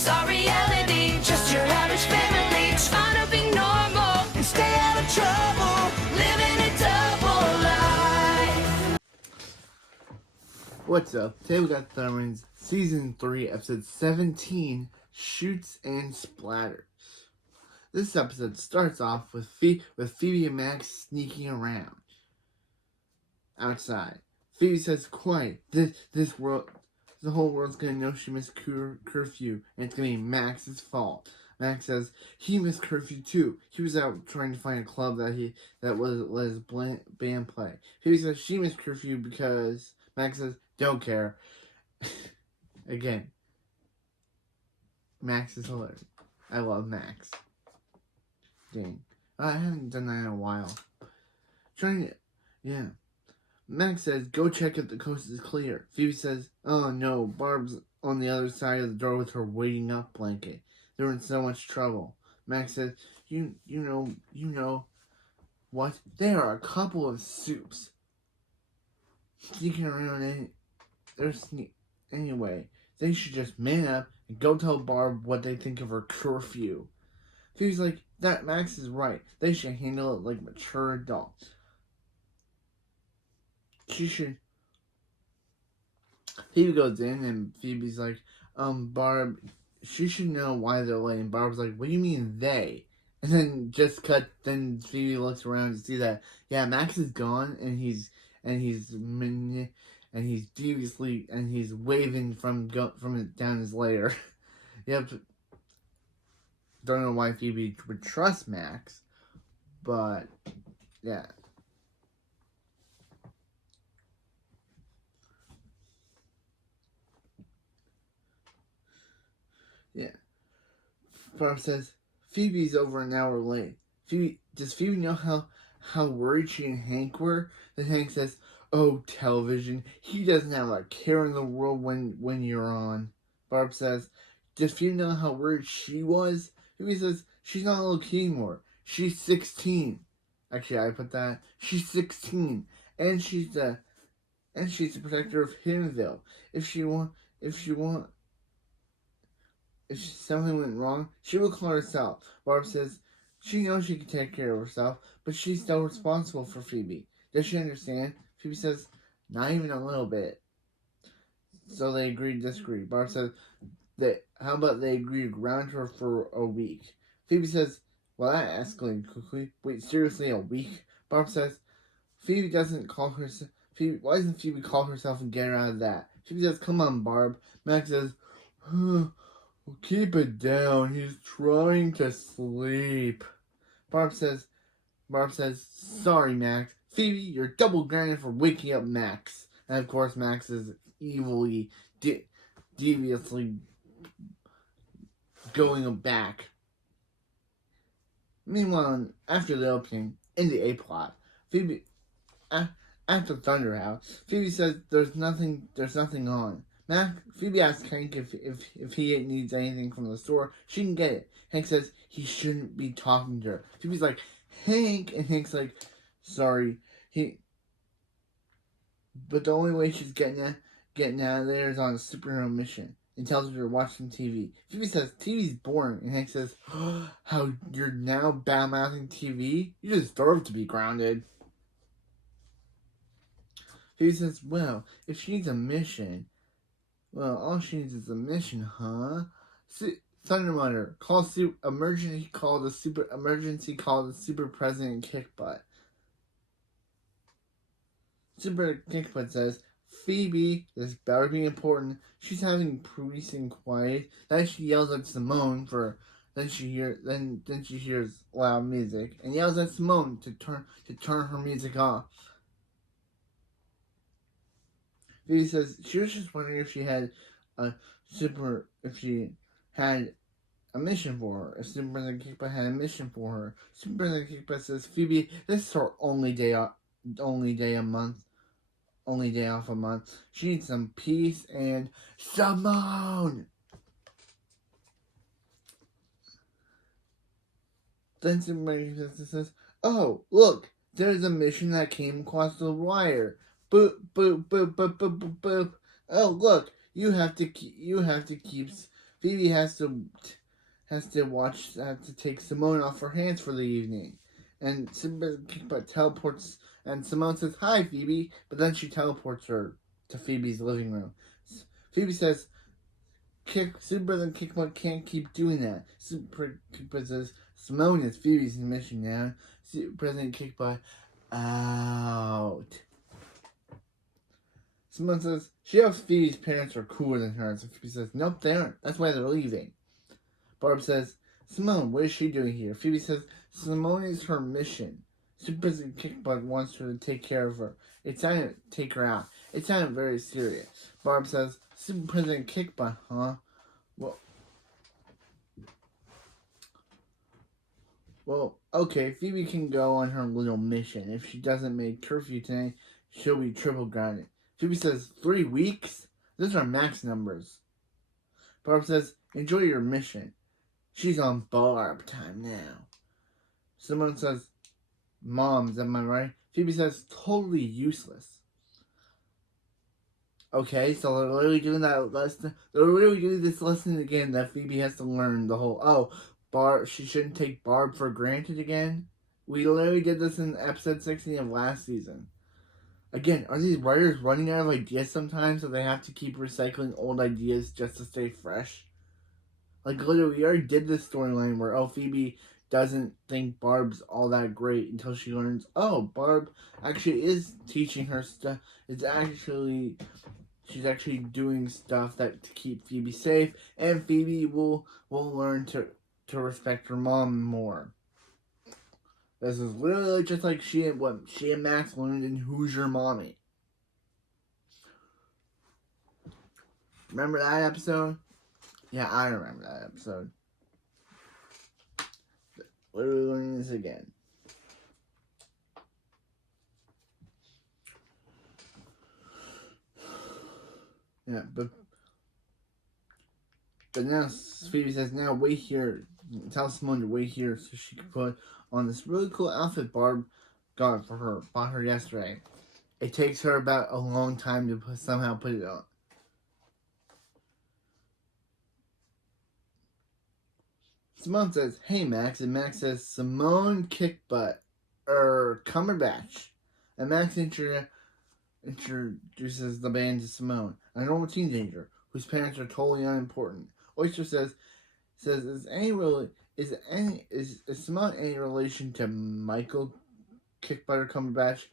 It's our reality, just your average family, trying to be normal and stay out of trouble, living a double life. What's up? Today we got Thundermans Season 3, Episode 17, Shoots and Splatters. This episode starts off with Phoebe and Max sneaking around outside. Phoebe says, "Quiet! This world, the whole world's gonna know she missed curfew, and it's gonna be Max's fault." Max says he missed curfew too. He was out trying to find a club that was let his band play. Phoebe says she missed curfew because Max says, "Don't care." Again, Max is hilarious. I love Max. Dang. I haven't done that in a while. Max says, "Go check if the coast is clear." Phoebe says, "Oh no, Barb's on the other side of the door with her waiting up blanket. They're in so much trouble." Max says, You know what? There are a couple of soups sneaking around anyway. They should just man up and go tell Barb what they think of her curfew." Phoebe's like, "That Max is right. They should handle it like mature adults." Phoebe goes in and Phoebe's like, "Barb, she should know why they're late." And Barb's like, "What do you mean they?" And then Phoebe looks around to see that, yeah, Max is gone and he's deviously and he's waving from down his lair. Yep. Don't know why Phoebe would trust Max, but yeah. Yeah. Barb says, "Phoebe's over an hour late." Does Phoebe know how worried she and Hank were? Then Hank says, "Oh, television. He doesn't have a care in the world when you're on." Barb says, "Does Phoebe know how worried she was?" Phoebe says, "She's not a little kid anymore. She's 16. Actually, I put that. She's 16. And she's the protector of Himville. If something went wrong, she will call herself." Barb says she knows she can take care of herself, but she's still responsible for Phoebe. Does she understand? Phoebe says, "Not even a little bit." So they agree to disagree. Barb says, how about they agree to ground her for a week? Phoebe says, "Well, that escalated quickly. Wait, seriously, a week?" Barb says, why doesn't Phoebe call herself and get her out of that? Phoebe says, "Come on, Barb." Max says, "Keep it down. He's trying to sleep." Barb says, "Sorry, Max." "Phoebe, you're double grounded for waking up Max." And of course, Max is evilly, deviously going back. Meanwhile, after the opening, in the A-plot, Phoebe, after Thunder House, Phoebe says there's nothing on. Phoebe asks Hank if he needs anything from the store. She can get it. Hank says he shouldn't be talking to her. Phoebe's like, "Hank," and Hank's like, "Sorry." But the only way she's getting out of there is on a superhero mission, and tells her to watch some TV. Phoebe says TV's boring, and Hank says, "How, you're now bad-mouthing TV? You deserve to be grounded." Phoebe says, "Well, if she needs a mission, all she needs is a mission, huh? Thunder Mother, emergency call the super president Kickbutt." Super Kickbutt says, "Phoebe, this better be important." She's having peace and quiet. Then she yells at Simone then she hears loud music and yells at Simone to turn her music off. Phoebe says she was just wondering if she had a mission for her. If Super President Kickbutt had a mission for her. Super President Kickbutt says, "Phoebe, this is her only day off a month. She needs some peace and Simone." Then Super President Kickbutt says, "Oh, look, there's a mission that came across the wire. Boop, boop, boop, boop, boop, boop, boop. Oh, look, you have to keep Phoebe has to take Simone off her hands for the evening. And Kickbutt teleports, and Simone says, "Hi, Phoebe," but then she teleports her to Phoebe's living room. Phoebe says, Super and Kickbutt can't keep doing that. Super Kickbutt says, "Simone is Phoebe's mission now." President Kickbutt, out. Simone says, she hopes Phoebe's parents are cooler than her. So Phoebe says, "Nope, they aren't. That's why they're leaving." Barb says, "Simone, what is she doing here?" Phoebe says, "Simone is her mission. Super President Kickbutt wants her to take care of her. It's time to take her out. It sounded very serious." Barb says, "Super President Kickbutt, huh? Well, okay, Phoebe can go on her little mission. If she doesn't make curfew tonight, she'll be triple grounded." Phoebe says, 3 weeks? Those are max numbers." Barb says, "Enjoy your mission." She's on Barb time now. Simone says, "Moms, am I right?" Phoebe says, "Totally useless." Okay, so they're literally doing that lesson. They're literally doing this lesson again that Phoebe has to learn the whole, Barb, she shouldn't take Barb for granted again. We literally did this in episode 16 of last season. Again, are these writers running out of ideas sometimes, so they have to keep recycling old ideas just to stay fresh? Like, literally, we already did this storyline where, Phoebe doesn't think Barb's all that great until she learns, Barb actually is teaching her stuff. She's actually doing stuff that to keep Phoebe safe, and Phoebe will learn to respect her mom more. This is literally just like what she and Max learned in Who's Your Mommy. Remember that episode? Yeah, I remember that episode. Literally learning this again. Yeah, but now Phoebe says, "Now wait here." Tell Simone to wait here so she can put on this really cool outfit Barb bought her yesterday. It takes her about a long time to somehow put it on. Simone says, "Hey, Max," and Max says, "Simone Kickbutt, Cumberbatch." And Max introduces the band to Simone, a normal teenager whose parents are totally unimportant. Oyster says, "Is Simone any relation to Michael Kickbutt or Cumberbatch?"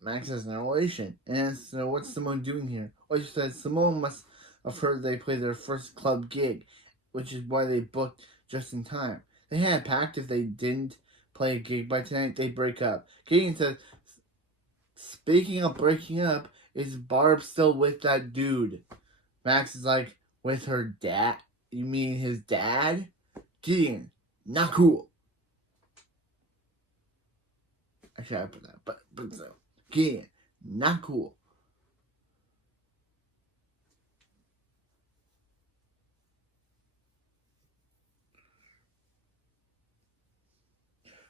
Max has no relation. And so what's Simone doing here? Oyster says, "Simone must have heard they played their first club gig, which is why they booked just in time. They had a pact if they didn't play a gig by tonight, they'd break up." Gideon says, "Speaking of breaking up, is Barb still with that dude?" Max is like, "With her dad? You mean his dad?" Gideon, not cool. Actually, I put that, but so. Gideon, not cool.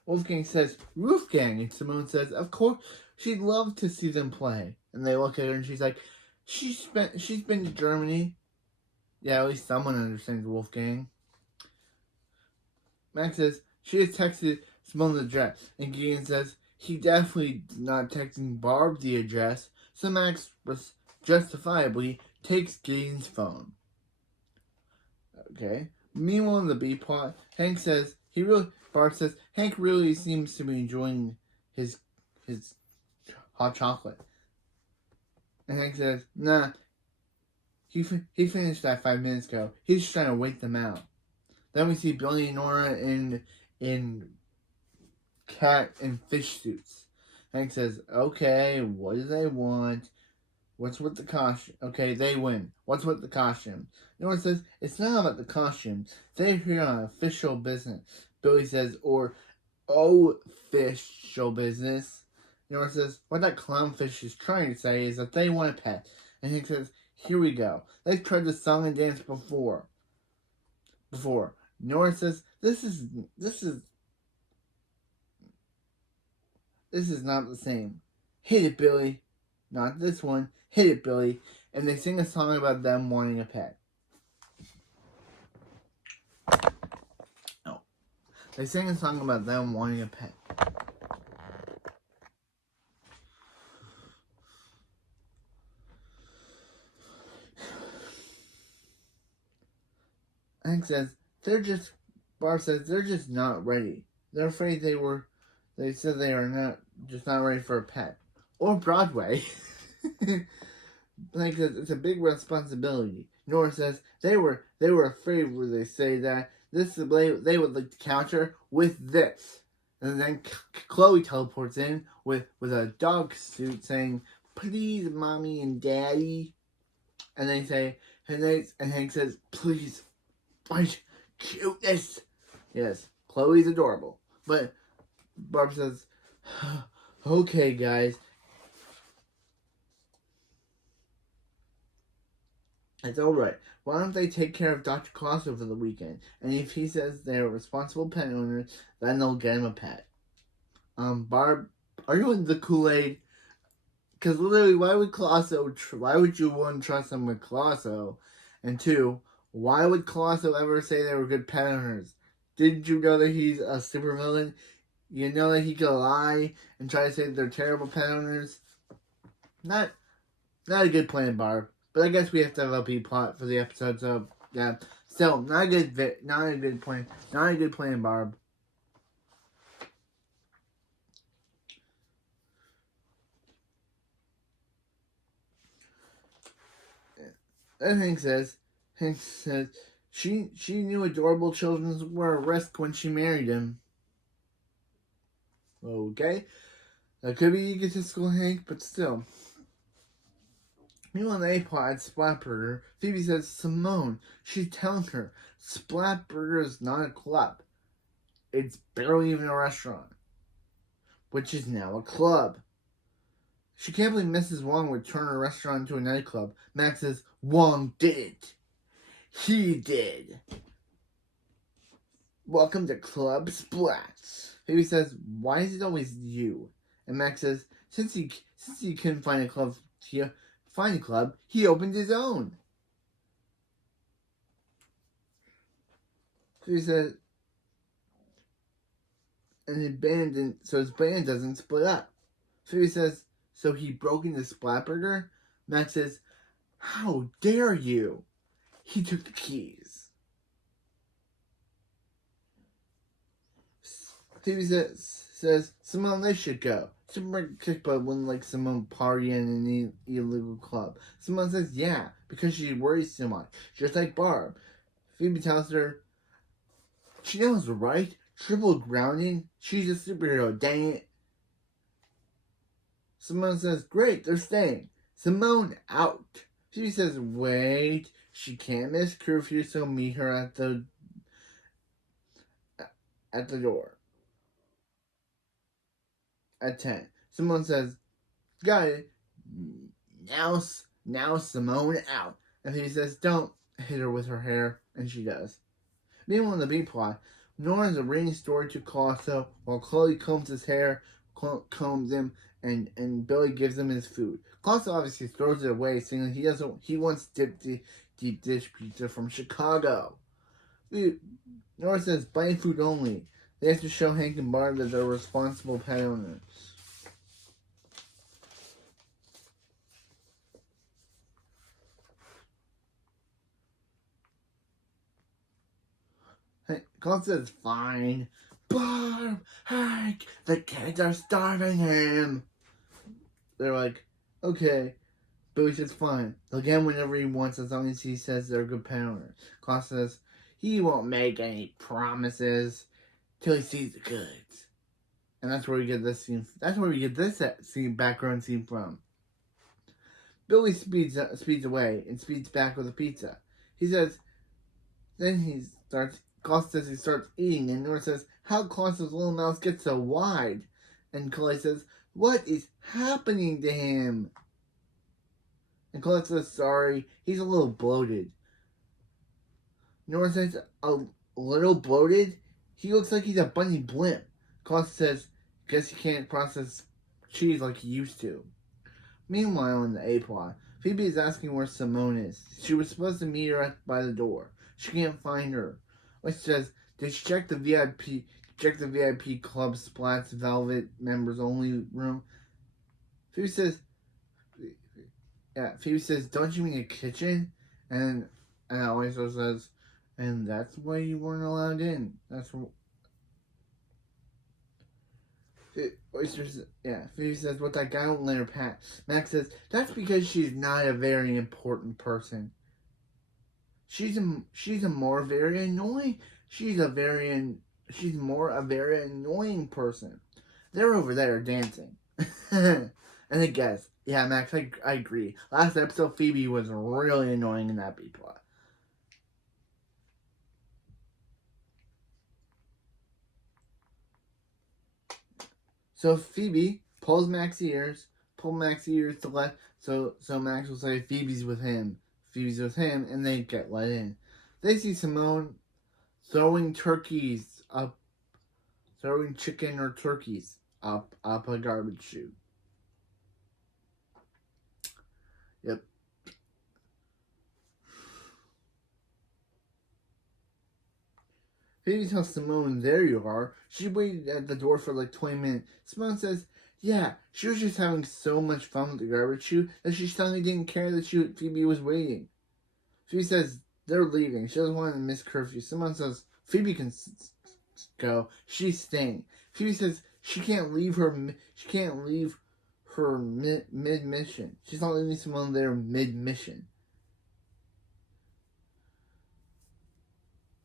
Wolfgang says, "Wolfgang," and Simone says, "Of course, she'd love to see them play." And they look at her and she's like, she's been to Germany. Yeah, at least someone understands Wolfgang. Max says, "She has texted Simone the address." And Gideon says, "He definitely not texting Barb the address." So Max justifiably takes Gideon's phone. Okay. Meanwhile, in the B plot, Barb says Hank really seems to be enjoying his hot chocolate. And Hank says, "Nah, he finished that 5 minutes ago. He's just trying to wait them out." Then we see Billy and Nora in cat and fish suits. Hank says, "Okay, what do they want? What's with the costume?" Okay, they win. What's with the costume? Nora says, "It's not about the costume. They're here on official business." Billy says, "Or official business." Nora says, "What that clownfish is trying to say is that they want a pet." And Hank says, "Here we go. They've tried the song and dance before. Nora says, This is not the same. Hit it, Billy." "Not this one. Hit it, Billy." And they sing a song about them wanting a pet. They sang a song about them wanting a pet. Hank says, Barb says they're just not ready. They're afraid they said they are not ready for a pet. Or Broadway. Like, it's a big responsibility. Nora says they were afraid when they say that they would like to counter with this. And then Chloe teleports in with a dog suit saying, "Please, mommy and daddy." And they say, and Hank says, "Please, fight cuteness." Yes, Chloe's adorable. But Barb says, "Okay, guys. It's alright. Why don't they take care of Dr. Claus over the weekend? And if he says they're responsible pet owners, then they'll get him a pet." Barb, are you in the Kool-Aid? Because literally, why would you, one, trust them with Colosso? And two, why would Colosso ever say they were good pet owners? Didn't you know that he's a supervillain? You know that he could lie and try to say they're terrible pet owners? Not a good plan, Barb. But I guess we have to have a B plot for the episode, so yeah. Still, not a good plan. Not a good plan, Barb. Then Hank says she knew adorable children were a risk when she married him. Okay. That could be egotistical, Hank, but still. Meanwhile, on the A-plot at Splatburger, Phoebe says Simone. She's telling her Splatburger is not a club. It's barely even a restaurant, which is now a club. She can't believe Mrs. Wong would turn a restaurant into a nightclub. Max says, "Wong didn't. He did. Welcome to Club Splats." Phoebe says, "Why is it always you?" And Max says, since he couldn't find a club, he opened his own. Phoebe says, and his band doesn't split up. Phoebe says, so he broke into Splatburger? Max says, "How dare you? He took the keys." Phoebe says Simone, they should go. Super Kickbutt wouldn't like Simone partying in an illegal club. Simone says, yeah, because she worries so much, just like Barb. Phoebe tells her, she knows, right? Triple grounding? She's a superhero, dang it. Simone says, great, they're staying. Simone out. Phoebe says, wait, she can't miss curfew, so meet her at the door at 10. Simone says, got it. Now Simone out. And Phoebe says, don't hit her with her hair. And she does. Meanwhile, in the B plot, Nora's a reading story to Colosso while Chloe combs his hair, combs him, and Billy gives him his food. Colosso obviously throws it away, saying he wants deep dish pizza from Chicago. Nora says, buy food only. They have to show Hank and Barb that they're responsible pet owners. Carl says, fine. Barb, Hank, the kids are starving him. They're like, okay. Billy says, fine. They'll get him whenever he wants as long as he says they're good pet owners. Carl says, he won't make any promises till he sees the goods. And that's where we get this scene. That's where we get this background scene from. Billy speeds away and speeds back with a pizza. He says, Klaus says he starts eating, and Nora says, how Klaus's little mouth gets so wide? And Chloe says, what is happening to him? And Chloe says, sorry, he's a little bloated. Nora says, a little bloated? He looks like he's a bunny blimp. Klaus says, guess he can't process cheese like he used to. Meanwhile, in the A-plot, Phoebe is asking where Simone is. She was supposed to meet her by the door. She can't find her. She says, did she check the VIP check the VIP Club Splats Velvet members only room. Phoebe says, don't you mean a kitchen? And Oyster says, and that's why you weren't allowed in. That's what. Phoebe says, what that guy won't let her pass. Max says, that's because she's not a very important person. She's more a very annoying annoying person. They're over there dancing. And I guess, yeah, Max, I agree. Last episode, Phoebe was really annoying in that B plot. So Phoebe pulls Max's ears to let so Max will say Phoebe's with him, and they get let in. They see Simone throwing chicken or turkeys up a garbage chute. Yep. Phoebe tells Simone, there you are. She waited at the door for like 20 minutes. Simone says, yeah, she was just having so much fun with the garbage chute that she suddenly didn't care that Phoebe was waiting. Phoebe says, they're leaving. She doesn't want to miss curfew. Simone says, Phoebe can go. She's staying. Phoebe says she can't leave her mid-mission. She's not leaving Simone there mid-mission.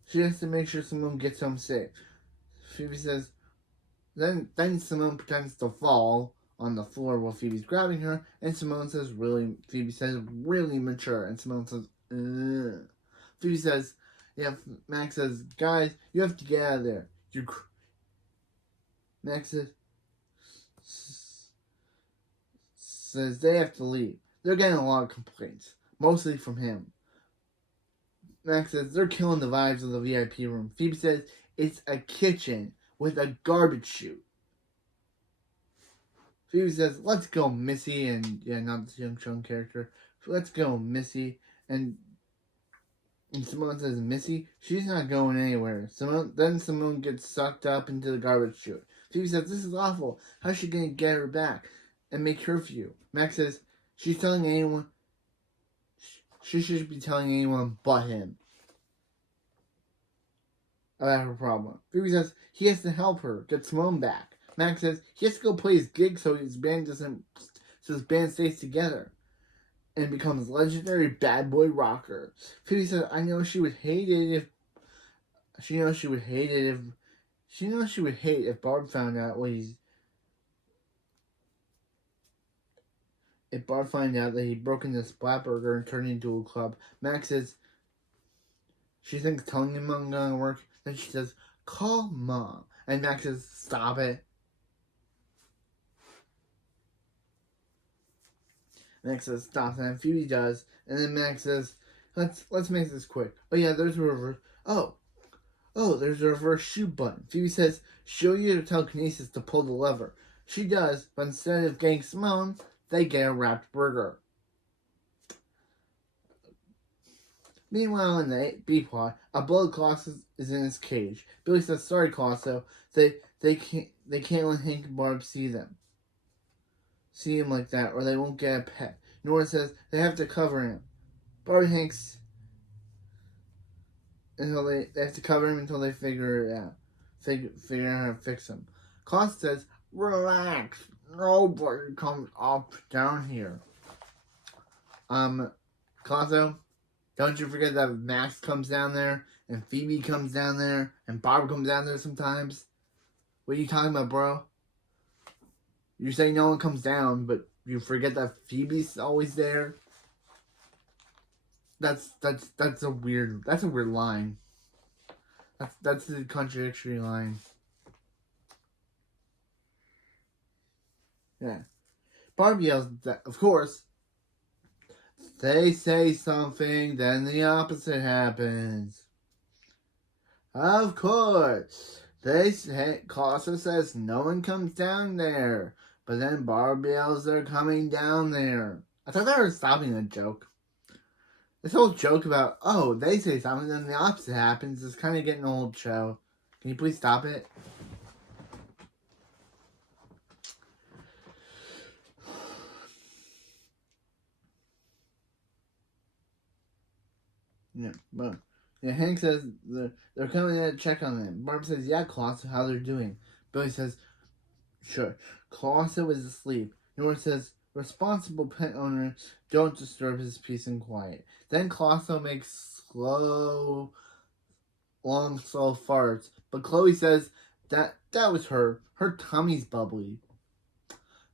She has to make sure Simone gets home safe. Phoebe says, then Simone pretends to fall on the floor while Phoebe's grabbing her, and Phoebe says, really mature, and Simone says, ugh. Phoebe says, yeah, Max says, guys, you have to get out of there. Max says they have to leave. They're getting a lot of complaints, mostly from him. Max says they're killing the vibes of the VIP room. Phoebe says it's a kitchen with a garbage chute. Phoebe says, let's go, Missy, and yeah, not the Young Chung character. Let's go, Missy. And Simone says, Missy, she's not going anywhere. Simone gets sucked up into the garbage chute. Phoebe says, this is awful. How's she going to get her back and make curfew? Max says, she should be telling anyone but him about her problem. Phoebe says, he has to help her get Simone back. Max says, he has to go play his gig so his band stays together and becomes legendary bad boy rocker. Phoebe says, I know she would hate it if Barb found out that he'd broken the Splat Burger and turned into a club. Max says she thinks telling him I'm gonna work. Then she says, call Mom. And Max says, stop it. Max says, stop that. And Phoebe does. And then Max says, let's make this quick. Oh yeah, there's a reverse. Oh, there's a reverse shoot button. Phoebe says, she'll use her telekinesis to pull the lever. She does, but instead of getting Simone, they get a wrapped burger. Meanwhile, in the B plot, a blood Colossus is in his cage. Billy says, sorry, Colossus. They can't let Hank and Barb see him like that, or they won't get a pet. Nora says they have to cover him. Barb and Hank's until they have to cover him until they figure it out. Figure out how to fix him. Colossus says, relax. Nobody comes up down here. Colossus, don't you forget that Max comes down there, and Phoebe comes down there, and Barb comes down there sometimes. What are you talking about, bro? You say no one comes down, but you forget that Phoebe's always there. That's a weird line. That's the contradictory line. Yeah. Barb yells that, of course, they say something, then the opposite happens. Of course. Colossus says no one comes down there. But then Barb yells they're coming down there. I thought they were stopping a joke. This whole joke about, they say something, then the opposite happens is kind of getting an old show. Can you please stop it? Yeah, but Hank says they're coming to check on him. Barb says, yeah, Colosso, how they're doing. Billy says, sure. Colosso is asleep. Nora says, responsible pet owners don't disturb his peace and quiet. Then Colosso makes long, slow farts. But Chloe says that was her. Her tummy's bubbly.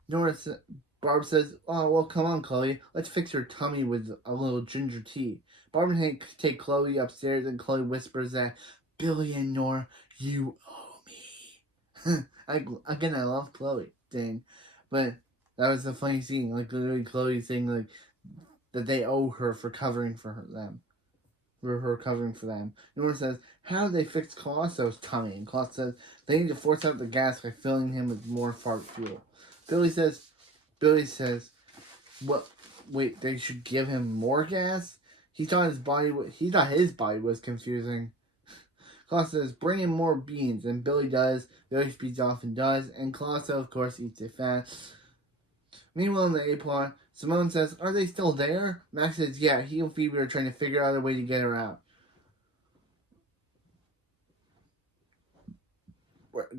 Nora Barb says, oh, well, come on, Chloe. Let's fix your tummy with a little ginger tea. Barb and Hank take Chloe upstairs, and Chloe whispers that, Billy and Nora, you owe me. I love Chloe. Dang. But that was a funny scene. Like, literally Chloe saying, like, that they owe her for covering for them. For her covering for them. Nora says, how do they fix Colosso's tummy? And Colosso says, they need to force out the gas by filling him with more fart fuel. Billy says, what? Wait, they should give him more gas? He thought his body was confusing. Colosso says, bring in more beans, and Billy does. Billy speeds off and does, and Colosso, of course, eats it fast. Meanwhile, in the A-plot, Simone says, are they still there? Max says, yeah, he and Phoebe are trying to figure out a way to get her out.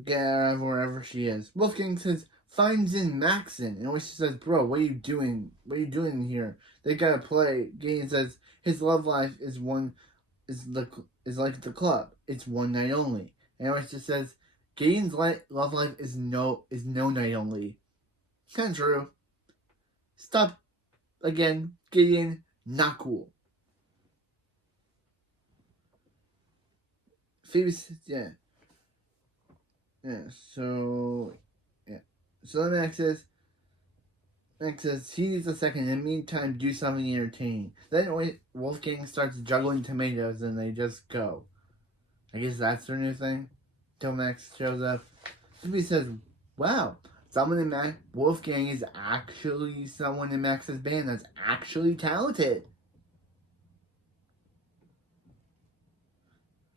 Get her out of wherever she is. Wolfgang says, finds in Maxon, and always says, bro, what are you doing? What are you doing here? They gotta play. Gideon says, his love life is like the club. It's one night only. And always just says, Gideon's love life is no night only. Kinda true. Stop again, Gideon, not cool. Phoebe says, yeah, so then Max says he needs a second. In the meantime, do something entertaining. Then Wolfgang starts juggling tomatoes and they just go. I guess that's their new thing. Till Max shows up. Phoebe says, wow, Wolfgang is actually someone in Max's band that's actually talented.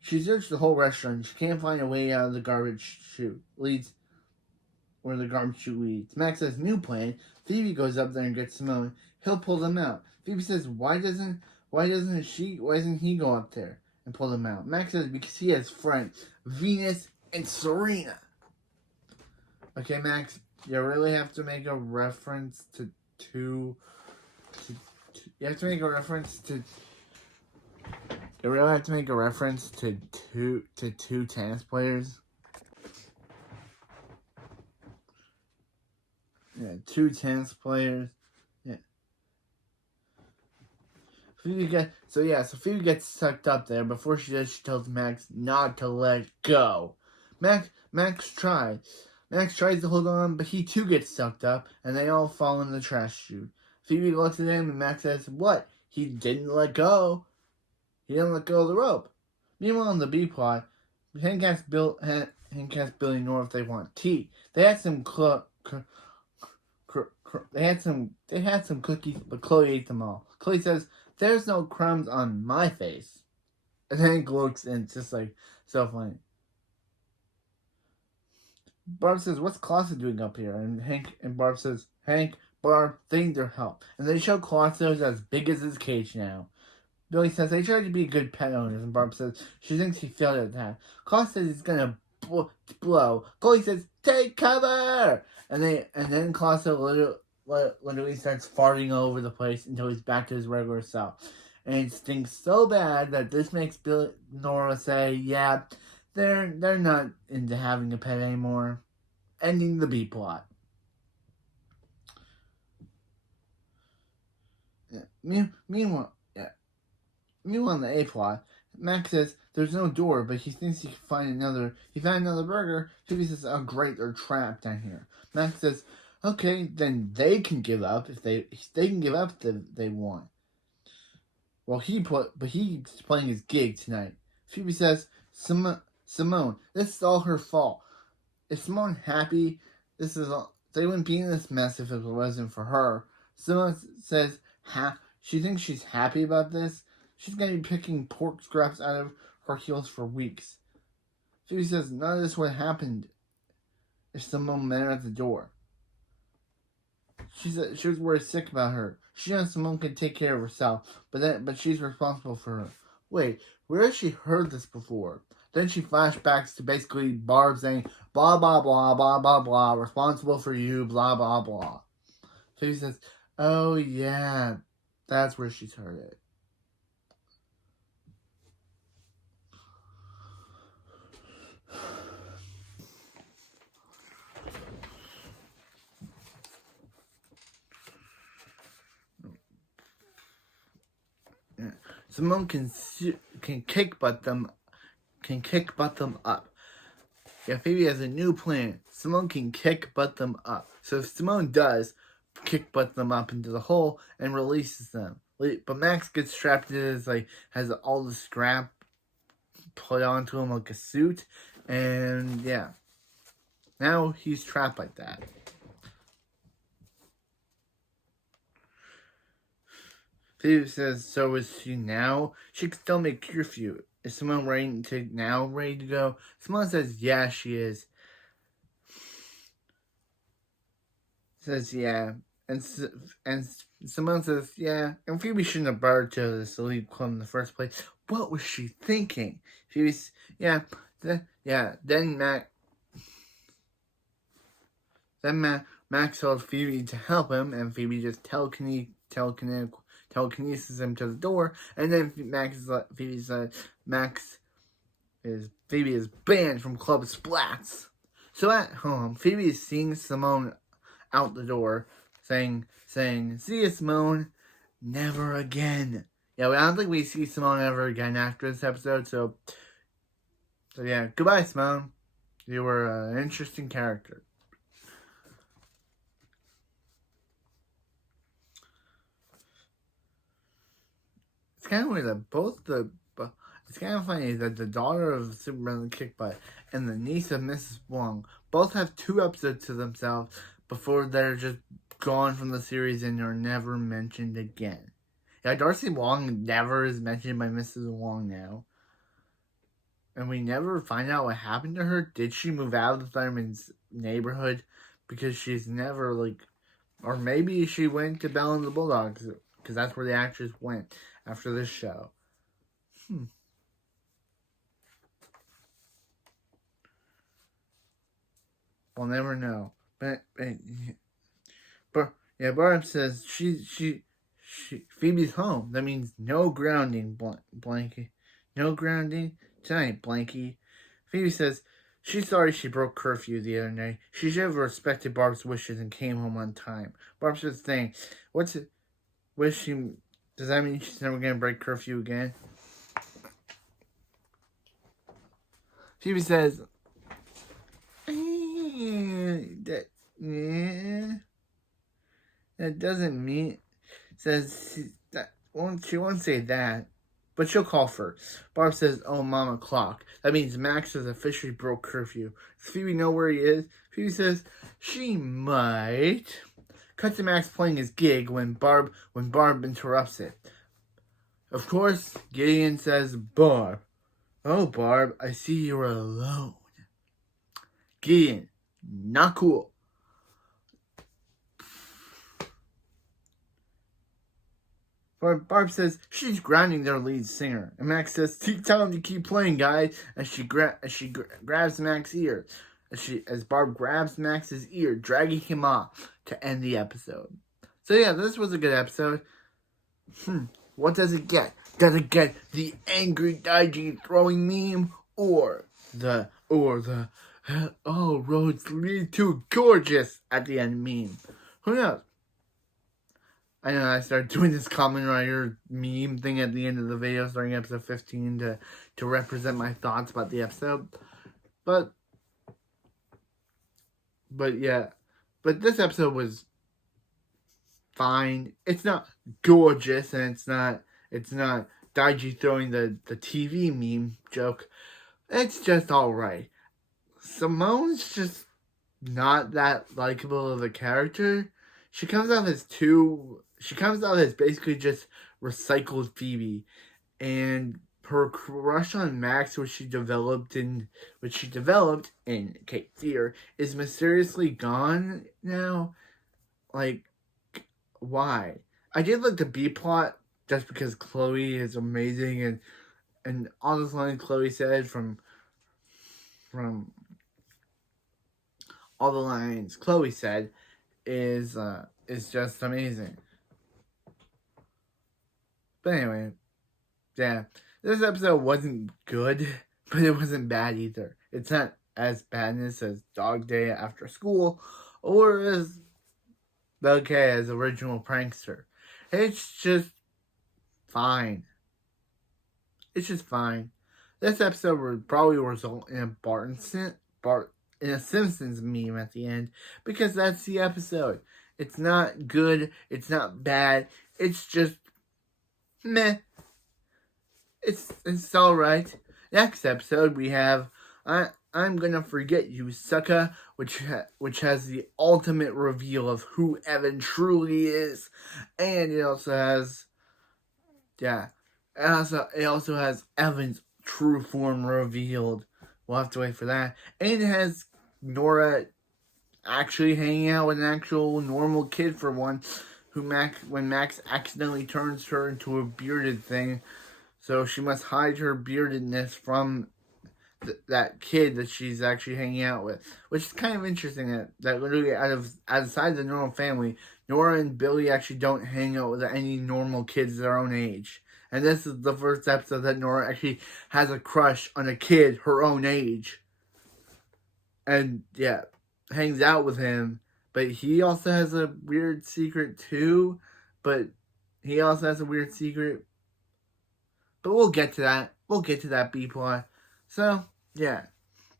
She searched the whole restaurant. She can't find a way out of the garbage chute. Where the garbage chute leads. Max says, new plan. Phoebe goes up there and gets Simone. He'll pull them out. Phoebe says, why doesn't he go up there and pull them out? Max says, because he has friends, Venus and Serena. Okay, Max, you really have to make a reference to two tennis players. Yeah, two tennis players. Yeah. Phoebe gets sucked up there. Before she does, she tells Max not to let go. Max tries to hold on, but he too gets sucked up, and they all fall in the trash chute. Phoebe looks at him, and Max says, what? He didn't let go. He didn't let go of the rope. Meanwhile, in the B plot, Hank asks Billy and Nora if they want tea. They had some they had some cookies, but Chloe ate them all. Chloe says, there's no crumbs on my face. And Hank looks, and it's just like so funny. Barb says, what's Colosso doing up here? And Barb says, Hank, Barb, they need their help. And they show Colosso's as big as his cage now. Billy says they tried to be good pet owners, and Barb says she thinks he failed at that. Colosso says he's gonna blow. Chloe says, take cover! And then Colosso literally starts farting all over the place until he's back to his regular self. And it stinks so bad that this makes Nora say, yeah, they're not into having a pet anymore. Ending the B plot. Yeah. Meanwhile, in the A plot, Max says there's no door, but he thinks he found another burger. Phoebe says, oh great, they're trapped down here. Max says, okay, then they can give up if they can give up if they want. Well, he's playing his gig tonight. Phoebe says, Simone, this is all her fault. Is Simone happy? They wouldn't be in this mess if it wasn't for her. Simone says, she thinks she's happy about this. She's going to be picking pork scraps out of her heels for weeks. Phoebe says none of this would have happened if Simone met her at the door. She was worried sick about her. She knows Simone can take care of herself, but she's responsible for her. wait, where has she heard this before? Then she flashbacks to basically Barb saying, blah, blah, blah, blah, blah, blah, responsible for you, blah, blah, blah. So he says, oh, yeah, that's where she's heard it. Yeah. Simone can kick butt them up. Yeah, Phoebe has a new plan. Simone can kick butt them up. So if Simone does kick butt them up into the hole and releases them, but Max gets trapped in his has all the scrap put onto him like a suit, and yeah, now he's trapped like that. Phoebe says, so is she now? She can still make curfew. Is Simone ready to go? Simone says, yeah, she is. Says, yeah. And Simone says, yeah. And Phoebe shouldn't have brought her to this elite club in the first place. What was she thinking? Phoebe's, yeah. Then Max told Phoebe to help him, and Phoebe just telekinesis him to the door, and then Phoebe is banned from Club Splats. So at home, Phoebe is seeing Simone out the door, saying, see you, Simone, never again. Yeah, I don't think we see Simone ever again after this episode, so yeah, goodbye, Simone. You were an interesting character. It's kind of weird that it's kind of funny that the daughter of Superman the Kickbutt and the niece of Mrs. Wong both have 2 episodes to themselves before they're just gone from the series and are never mentioned again. Yeah, Darcy Wong never is mentioned by Mrs. Wong now. And we never find out what happened to her. Did she move out of the Thundermans neighborhood? Because she's never, or maybe she went to Belle and the Bulldogs, because that's where the actress went after this show. We'll never know. But yeah, Barb says Phoebe's home. That means no grounding, Blanky. No grounding tonight, Blanky. Phoebe says she's sorry she broke curfew the other night. She should have respected Barb's wishes and came home on time. Barb's just saying, does that mean she's never going to break curfew again? Phoebe says, that doesn't mean, says she won't say that, but she'll call first. Barb says, oh, Mama Clock. That means Max has officially broke curfew. Does Phoebe know where he is? Phoebe says, she might. Cut to Max playing his gig when Barb interrupts it. Of course, Gideon says, Barb. Oh, Barb, I see you're alone. Gideon, not cool. Barb says she's grounding their lead singer, and Max says, "Tell him to keep playing, guys." As she grabs Max's ear, as Barb grabs Max's ear, dragging him off to end the episode. So yeah, this was a good episode. What does it get? Does it get the angry Daiji throwing meme, or the all roads lead to gorgeous at the end meme? Who knows? I know I started doing this Kamen Rider meme thing at the end of the video starting episode 15 to represent my thoughts about the episode. But yeah. But this episode was fine. It's not gorgeous, and it's not Daiji throwing the TV meme joke. It's just alright. Simone's just not that likable of a character. She comes out as basically just recycled Phoebe, and her crush on Max, which she developed in Cape Fear, is mysteriously gone now. Why? I did like the B plot just because Chloe is amazing, and and all those lines Chloe said from all the lines Chloe said is just amazing. But anyway, yeah, this episode wasn't good, but it wasn't bad either. It's not as badness as Dog Day After School, or as okay as Original Prankster. It's just fine. It's just fine. This episode would probably result in a Simpsons meme at the end, because that's the episode. It's not good. It's not bad. It's just meh. It's all right. Next episode we have I'm Gonna Forget You, Sucker, which has the ultimate reveal of who Evan truly is, and it also has it also has Evan's true form revealed. We'll have to wait for that, and it has Nora actually hanging out with an actual normal kid for once, when Max accidentally turns her into a bearded thing. So she must hide her beardedness from that kid that she's actually hanging out with. Which is kind of interesting that literally outside the normal family, Nora and Billy actually don't hang out with any normal kids their own age. And this is the first episode that Nora actually has a crush on a kid her own age. And yeah, hangs out with him. But he also has a weird secret too. But we'll get to that. We'll get to that B-plot. So, yeah.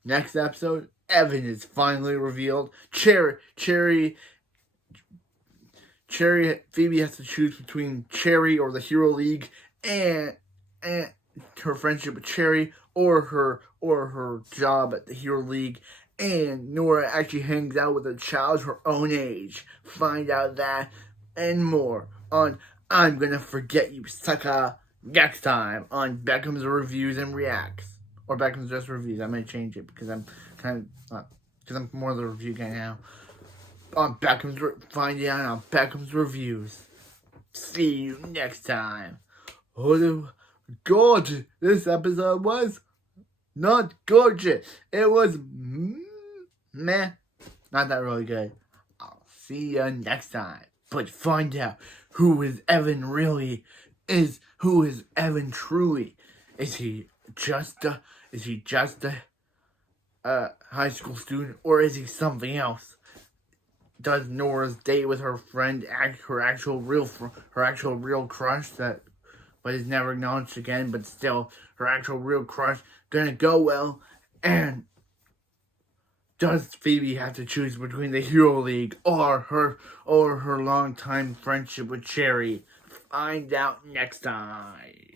Next episode, Evan is finally revealed. Phoebe has to choose between Cherry or the Hero League, and her friendship with Cherry, or her job at the Hero League. And Nora actually hangs out with a child her own age. Find out that and more on I'm Gonna Forget You, Sucker, next time on Beckham's Reviews and Reacts. Or Beckham's Just Reviews. I might change it because I'm more of the review guy now. Find out on Beckham's Reviews. See you next time. Oh, gorgeous. This episode was not gorgeous. It was meh. Not that really good. I'll see you next time. But find out who is Evan really is. Who is Evan truly? Is he just a high school student, or is he something else? Does Nora's date with her friend her actual real crush but is never acknowledged again, but still her actual real crush gonna go well? And does Phoebe have to choose between the Hero League or her longtime friendship with Cherry? Find out next time.